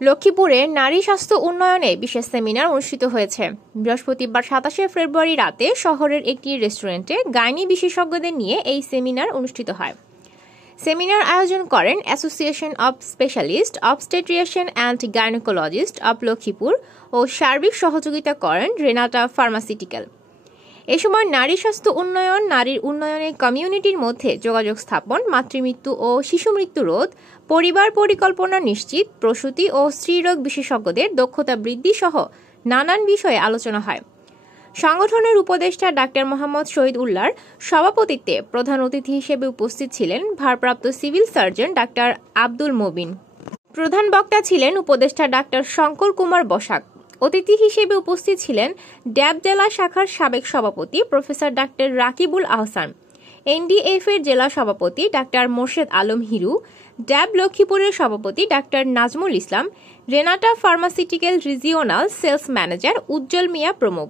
লক্ষ্মীপুরে নারী স্বাস্থ্য উন্নয়নে বিশেষ সেমিনার অনুষ্ঠিত হয়েছে। বৃহস্পতিবার ২৭শে ফেব্রুয়ারি রাতে শহরের একটি রেস্টুরেন্টে গাইনি বিশেষজ্ঞদের নিয়ে এই সেমিনার অনুষ্ঠিত হয়। সেমিনার আয়োজন করেন association of specialist obstetrician and gynaecologist of Lakshmipur ও সার্বিক সহযোগিতা করেন রেনাটা ফার্মাসিউটিক্যাল। এ সময় নারী স্বাস্থ্য উন্নয়ন, নারীর উন্নয়নে কমিউনিটির মধ্যে যোগাযোগ স্থাপন, মাতৃমৃত্যু ও শিশু মৃত্যু রোধ, পরিবার পরিকল্পনা নিশ্চিত, প্রসূতি ও স্ত্রীরোগ বিশেষজ্ঞদের দক্ষতা বৃদ্ধি সহ নানান বিষয়ে আলোচনা হয়। সংগঠনের উপদেষ্টা ডাক্তার মোহাম্মদ শহীদ উল্লাহর সভাপতিত্বে প্রধান অতিথি হিসেবে উপস্থিত ছিলেন ভারপ্রাপ্ত civil surgeon doctor Abdul Mobin. প্রধান বক্তা ছিলেন উপদেষ্টা ডাক্তার শঙ্কর কুমার বসাক। অতিথি হিসেবে উপস্থিত ছিলেন ড্যাব জেলা শাখার সাবেক সভাপতি professor doctor Rakibul Ahsan, NDF এর জেলা সভাপতি ডাক্তার মোর্শেদ আলম হিরু, ড্যাব লক্ষ্মীপুরের সভাপতি doctor Nazmul Islam, Renata pharmaceutical regional sales manager Ujjwal Mia প্রমুখ।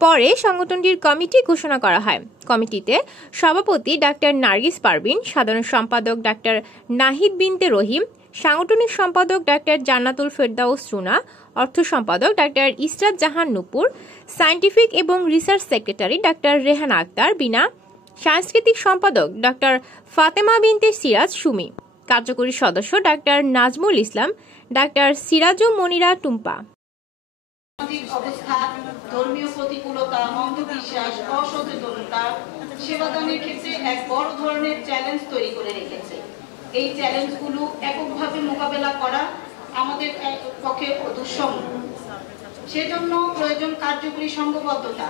পরে সংগঠনটির কমিটি ঘোষণা করা হয়। কমিটিতে সভাপতি ডাক্তার নার্গিস পারভিন, সাধারণ সম্পাদক ডাক্তার নাহিদ বিনতে রহিম, সাংগঠনিক সম্পাদক ডাক্তার জান্নাতুল ফেরদাউস রুনা, অর্থ সম্পাদক ডাক্তার ইসরাত জাহান নূপুর, সায়েন্টিফিক এবং research secretary doctor Rehana Akter Bina, সাংস্কৃতিক সম্পাদক ডাক্তার ফাতেমা বিনতে সিরাজ সুমি, কার্যকরী সদস্য ডাক্তার নাজমুল ইসলাম, ডাক্তার সিরাজু মনিরা টুম্পা। ধর্মীয় প্রতিকূলতা, অন্ধবিশ্বাস, অসচেতনতা সেবাদানের ক্ষেত্রে এক বড় ধরনের চ্যালেঞ্জ তৈরি করে রেখেছে। এই চ্যালেঞ্জগুলো এককভাবে মোকাবেলা করা আমাদের পক্ষে দুঃসহ। সেজন্য প্রয়োজন কার্যকরী সংঘবদ্ধতা।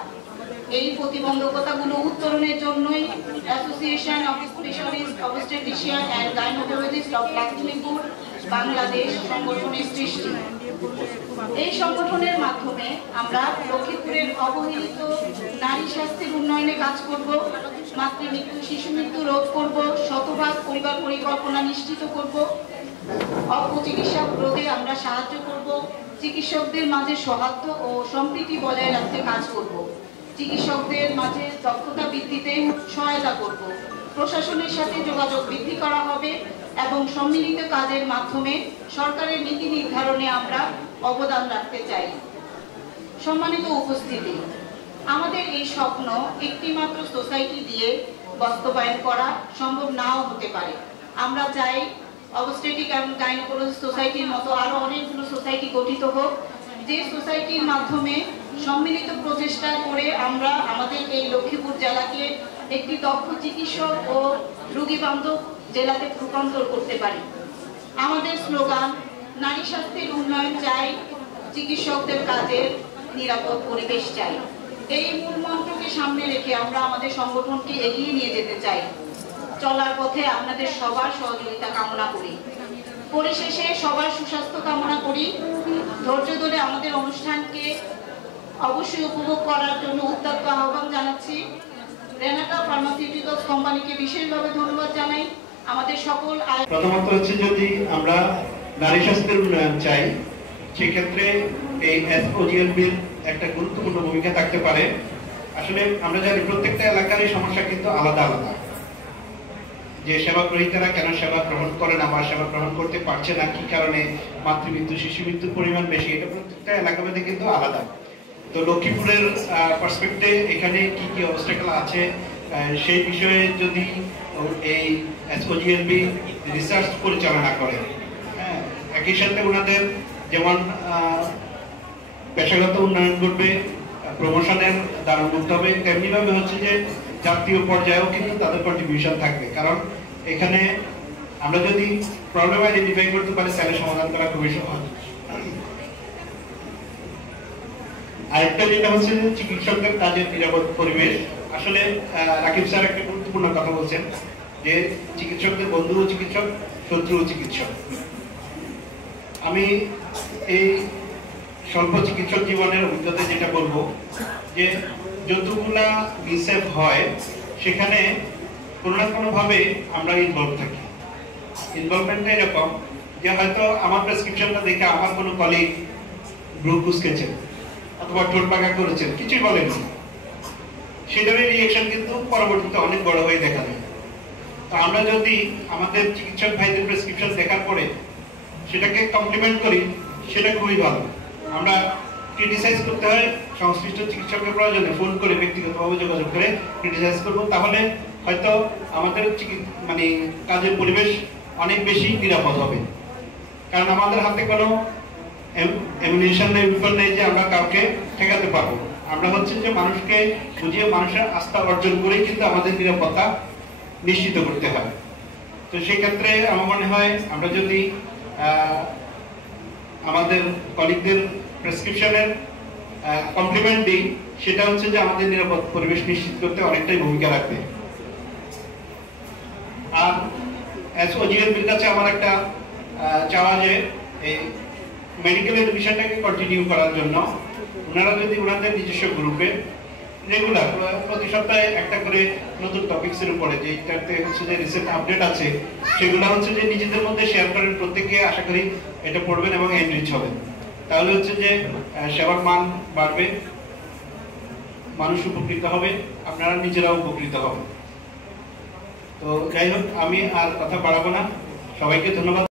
এই প্রতিবন্ধকতাগুলো উত্তরণের জন্যই association of specialist obstetrician and gynaecologist of Lakshmipur Bangladesh সংগঠনের সৃষ্টি। এই সংগঠনের মাধ্যমে আমরা লক্ষ্মীপুরের অবহেলিত নারী স্বাস্থ্যের উন্নয়নে কাজ করব, মাতৃমৃত্যু, শিশু মৃত্যু রোধ করব, শতভাগ পরিবার পরিকল্পনা নিশ্চিত করব, অপচিকিৎসা রোধে আমরা সাহায্য করব, চিকিৎসকদের মাঝে সৌহার্দ্য ও সম্প্রীতি বজায় রাখতে কাজ করব, চিকিৎসকদের মাঝে দক্ষতা বৃদ্ধিতে সহায়তা করব, প্রশাসনের সাথে যোগাযোগ বৃদ্ধি করা হবে এবং সম্মিলিত কাজের মাধ্যমে সরকারের নীতি নির্ধারণে আমরা অবদান রাখতে চাই। সম্মানিত উপস্থিতি, আমাদের এই স্বপ্ন একটি মাত্র সোসাইটি দিয়ে বাস্তবায়ন করা সম্ভব নাও হতে পারে। আমরা চাই অবস্টেটিক এবং গাইনোকোলজি সোসাইটির মতো আরো অনেকগুলো সোসাইটি গঠিত হোক, যে সোসাইটির মাধ্যমে সম্মিলিত প্রচেষ্টা করে আমরা আমাদের এই লক্ষ্মীপুর জেলাকে একটি দক্ষ চিকিৎসক ও রোগী বান্ধব জেলাতে রূপান্তর করতে পারি। আমাদের স্লোগান নারী স্বাস্থ্যের উন্নয়ন চাই, চিকিৎসকদের কাজের নিরাপদ পরিবেশ চাই। এই মূল মন্ত্রকে সামনে রেখে আমরা আমাদের সংগঠনকে এগিয়ে নিয়ে যেতে চাই। চলার পথে আপনাদের সবার সহযোগিতা কামনা করি। পরিশেষে সবার সুস্বাস্থ্য কামনা করি। ধৈর্য ধরে আমাদের অনুষ্ঠানকে অবশ্যই উপভোগ করার জন্য উদ্যোক্ত আহ্বান জানাচ্ছি। রেনাটা ফার্মাসিউটিক্যালস কোম্পানিকে বিশেষভাবে ধন্যবাদ জানাই। আমাদের সকল প্রথমত হচ্ছে যদি আমরা নারী স্বাস্থ্যের উন্নয়ন চাই, সেক্ষেত্রে এই এসওজিএলবির একটা গুরুত্বপূর্ণ ভূমিকা থাকতে পারে। আসলে আমরা জানি প্রত্যেকটা এলাকারই সমস্যা কিন্তু আলাদা আলাদা, যে সেবা গ্রহীতারা কেন সেবা গ্রহণ করে না বা সেবা গ্রহণ করতে পারছে না, কি কারণে মাতৃমৃত্যু, শিশু মৃত্যুর পরিমাণ বেশি, এটা প্রত্যেকটা এলাকাভেদে কিন্তু আলাদা। তো লক্ষ্মীপুরের পার্সপেক্টিভে এখানে কি কি অবস্টাকেল আছে সেই বিষয়ে যদি এই এসওজিএলবি রিসার্চ পরিচালনা করে, হ্যাঁ, একই সাথে ওনাদের যেমন পেশাগত উন্নয়ন করবে, প্রমোশনের দ্বারা উন্নত হবে, তেমনিভাবে হচ্ছে যে জাতীয় পর্যায়েও কিন্তু তাদের কন্ট্রিবিউশন থাকবে। কারণ এখানে আমরা যদি প্রবলেম আইডেন্টিফাই করতে পারি তাহলে সমাধান করা খুবই সহজ। আরেকটা যেটা হচ্ছে চিকিৎসকদের কাজের নিরাপদ পরিবেশ। আসলে রাকিব স্যার একটা গুরুত্বপূর্ণ কথা বলছেন যে চিকিৎসকদের বন্ধুও চিকিৎসক, শত্রুও চিকিৎসক। আমি এই স্বল্প চিকিৎসক জীবনের অভিজ্ঞতা যেটা বলবো, যে যতগুলা মিসঅ্যাপ হয় সেখানে কোনো না কোনো ভাবে আমরা ইনভলভ থাকি। ইনভলভমেন্টটা এরকম যে হয়তো আমার প্রেসক্রিপশনটা দেখে আমার কোনো কলিগ ভ্রু কুঁচকেছেন অথবা ঠোঁট পাকা করেছেন, কিছুই বলেনি, সেটারই রিঅ্যাকশন কিন্তু পরবর্তীতে অনেক বড় হয়ে দেখা যায়। তো আমরা যদি আমাদের চিকিৎসক ভাইদের প্রেসক্রিপশন দেখার পরে সেটাকে কমপ্লিমেন্ট করি, সেটা খুবই ভালো। আমরা ক্রিটিসাইজ করতে হয় সংশ্লিষ্ট চিকিৎসকের প্রয়োজনে ফোন করে ব্যক্তিগতভাবে যোগাযোগ করে ক্রিটিসাইজ করবো, তাহলে হয়তো আমাদের মানে কাজের পরিবেশ অনেক বেশি নিরাপদ হবে। কারণ আমাদের হাতে কোনো এমুনিশন নেই, বিপদ নেই যে আমরা কাউকে ঠেকাতে পারবো। আমরা হচ্ছে যে মানুষকে বুঝিয়ে মানুষের আস্থা অর্জন করেই কিন্তু আমাদের নিরাপত্তা নিশ্চিত করতে হবে। তো সেই ক্ষেত্রে আমার মনে হয় আমরা যদি আমাদের কলিগদের প্রেসক্রিপশনের কমপ্লিমেন্ট দিই, সেটা হচ্ছে যে আমাদের নিরাপদ পরিবেশ নিশ্চিত করতে অনেকটাই ভূমিকা রাখবে। আর ওজিএর কাছে আমার একটা চাওয়া যে এই মেডিকেল এডুকেশনটাকে কন্টিনিউ করার জন্য ওনারা যদি ওনাদের নিজস্ব গ্রুপে রেগুলার প্রতি সপ্তাহে একটা করে নতুন টপিকসের উপরে যেটাতে হচ্ছে যে রিসেন্ট আপডেট আছে সেগুলো হচ্ছে যে নিজেদের মধ্যে শেয়ার করেন, প্রত্যেকে আশা করি এটা পড়বেন এবং এনরিচ হবেন। তাহলে হচ্ছে যে সেবার মান বাড়বে, মানুষ উপকৃত হবে, আপনারা নিজেরাও উপকৃত হবেন। তো যাই হোক, আমি আর কথা বাড়াবো না, সবাইকে ধন্যবাদ।